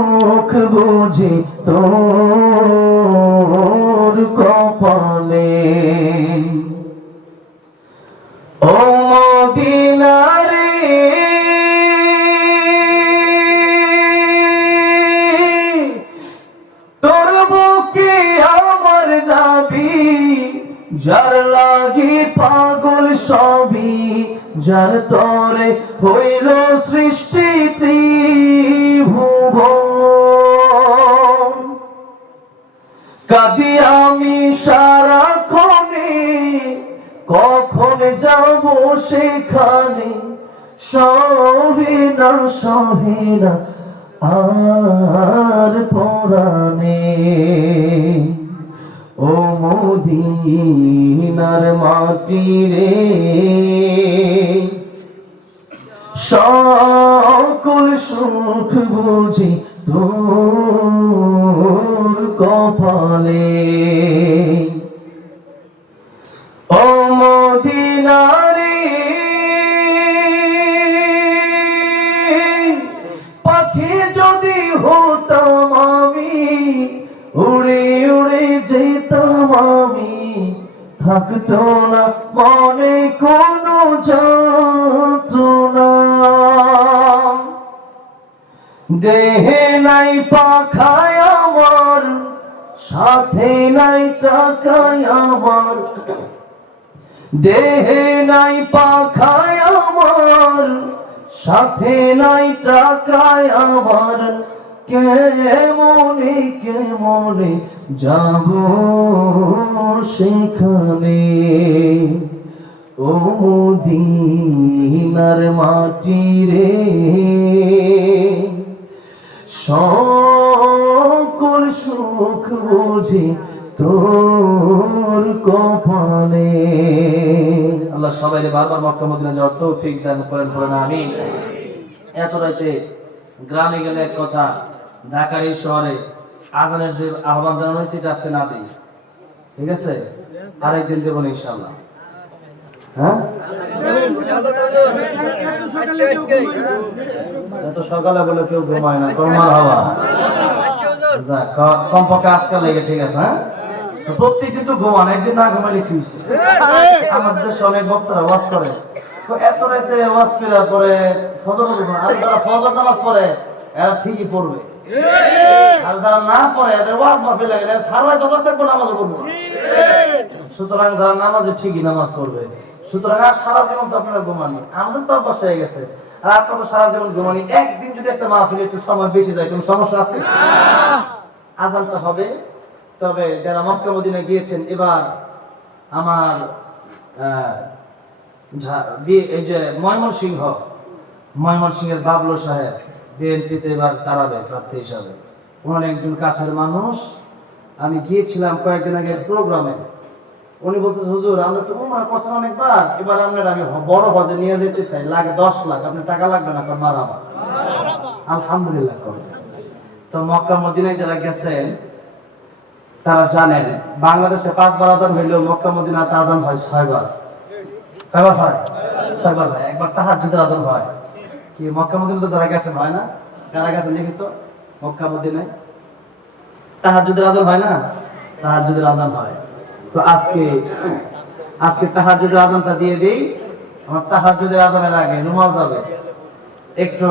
সুখ বুঝি তোর কপালে। ও মদিনারে তোর বুকে আমার নাবি, যার লাগি পাগল সবই, যার তরে হইল সৃষ্টি ত্রিভুবন। কাঁদি আমি সারাক্ষণে, কখন যাব সেখানে, সহে না আর পরাণে। ও মদিনার মাটি রে, সকল সুখ বুঝি তোর কপালে। ও মদিনারে পাখি যদি হতাম আমি, উড়ে উড়ে যেতাম আমি, থাকতো না মনে কোনো যন্ত্রণা। দেহে নাই পাখায় আমার, সাথে নাই টাকায় আমার, দেহে নাই পাখায় আমার, সাথে নাই টাকায় আমার, কেমনে কেমনে যাব সেখানে। ও মদিনার মাটি রে, সকল সুখ বুঝি তোর কপালে। আল্লাহ সবাই বারবার মক্কা মদিনা যাওয়ার তৌফিক দান করেন, পড়েন আমিন। এত রাতে গ্রামে গেলে এক কথা, ঢাকার এই শহরে আজানের যে আহ্বান জানানো হয়েছে আজকে না দিই, ঠিক আছে? আরেকদিন দেবো ইনশাআল্লাহ। হ্যাঁ, এত সকালে বলে কেউ ঘুমায় না, কর্মার হাওয়া কমপক্ষে আজকে লেগে, ঠিক আছে? হ্যাঁ, প্রত্যেকদিন তো ঘুমান, একদিন না ঘুমাইলে কি হয়েছে? আমাদের দেশে অনেক বক্তারা ওয়াজ করে, এত রাতে ওয়াজ করার পরে ফজর আর যারা ফজর নামাজ পড়ে এরা ঠিকই পড়বে, আর যারা না পড়ে এদের ওয়াজ মাহফিল লাগে সারা রাত ওয়াজ থাকবে, নামাজও পড়বে। সুতরাং যারা নামাজে ঠিকই নামাজ পড়বে। সুতরাং আর সারা জীবন তো আপনারা ঘুমাননি, আমাদের তো অভ্যাস হয়ে গেছে, আর আপনারা সারা জীবন ঘুমানি। একদিন যদি একটা মাহফিলে একটু সময় বেশি যায়, কোনো সমস্যা আছে? আজানটা হবে। তবে যারা মক্কা মদিনা গিয়েছেন, এবার আমার এই যে ময়মনসিংহের বাবলু সাহেব বিএনপিতে এবার দাঁড়াবে প্রার্থী হিসাবে, ওনার একজন কাছের মানুষ। আমি গিয়েছিলাম কয়েকদিন আগে প্রোগ্রামে, উনি বলতেছে হুজুর আমরা তো উমরা করছেন অনেকবার, এবার আপনার আমি বড় হজে নিয়ে যেতে চাই, লাগে 10 লাখ, আপনার টাকা লাগবে না? মারহাবা, আলহামদুলিল্লাহ করে। তো মক্কা মদিনায় যারা গেছেন তারা জানেন, বাংলাদেশে 5 বার আজান হইলেও মক্কা মদিনাতে আজান হয় 6 বার। কয়বার হয়? 6 বার হয়। একবার তাহাজ্জুদের আজান হয়। কি মক্কা মদিনাতে যারা গেছেন হয় না? কারা গেছেন দেখি তো? মক্কা মদিনায় তাহাজ্জুদের আজান হয় না? তাহাজ্জুদের আজান হয়। তো আজকে তাহাজ্জুদের আজানটা দিয়ে দেই। আমার তাহাজ্জুদের আজানের আগে রুমাল যাবে, একটু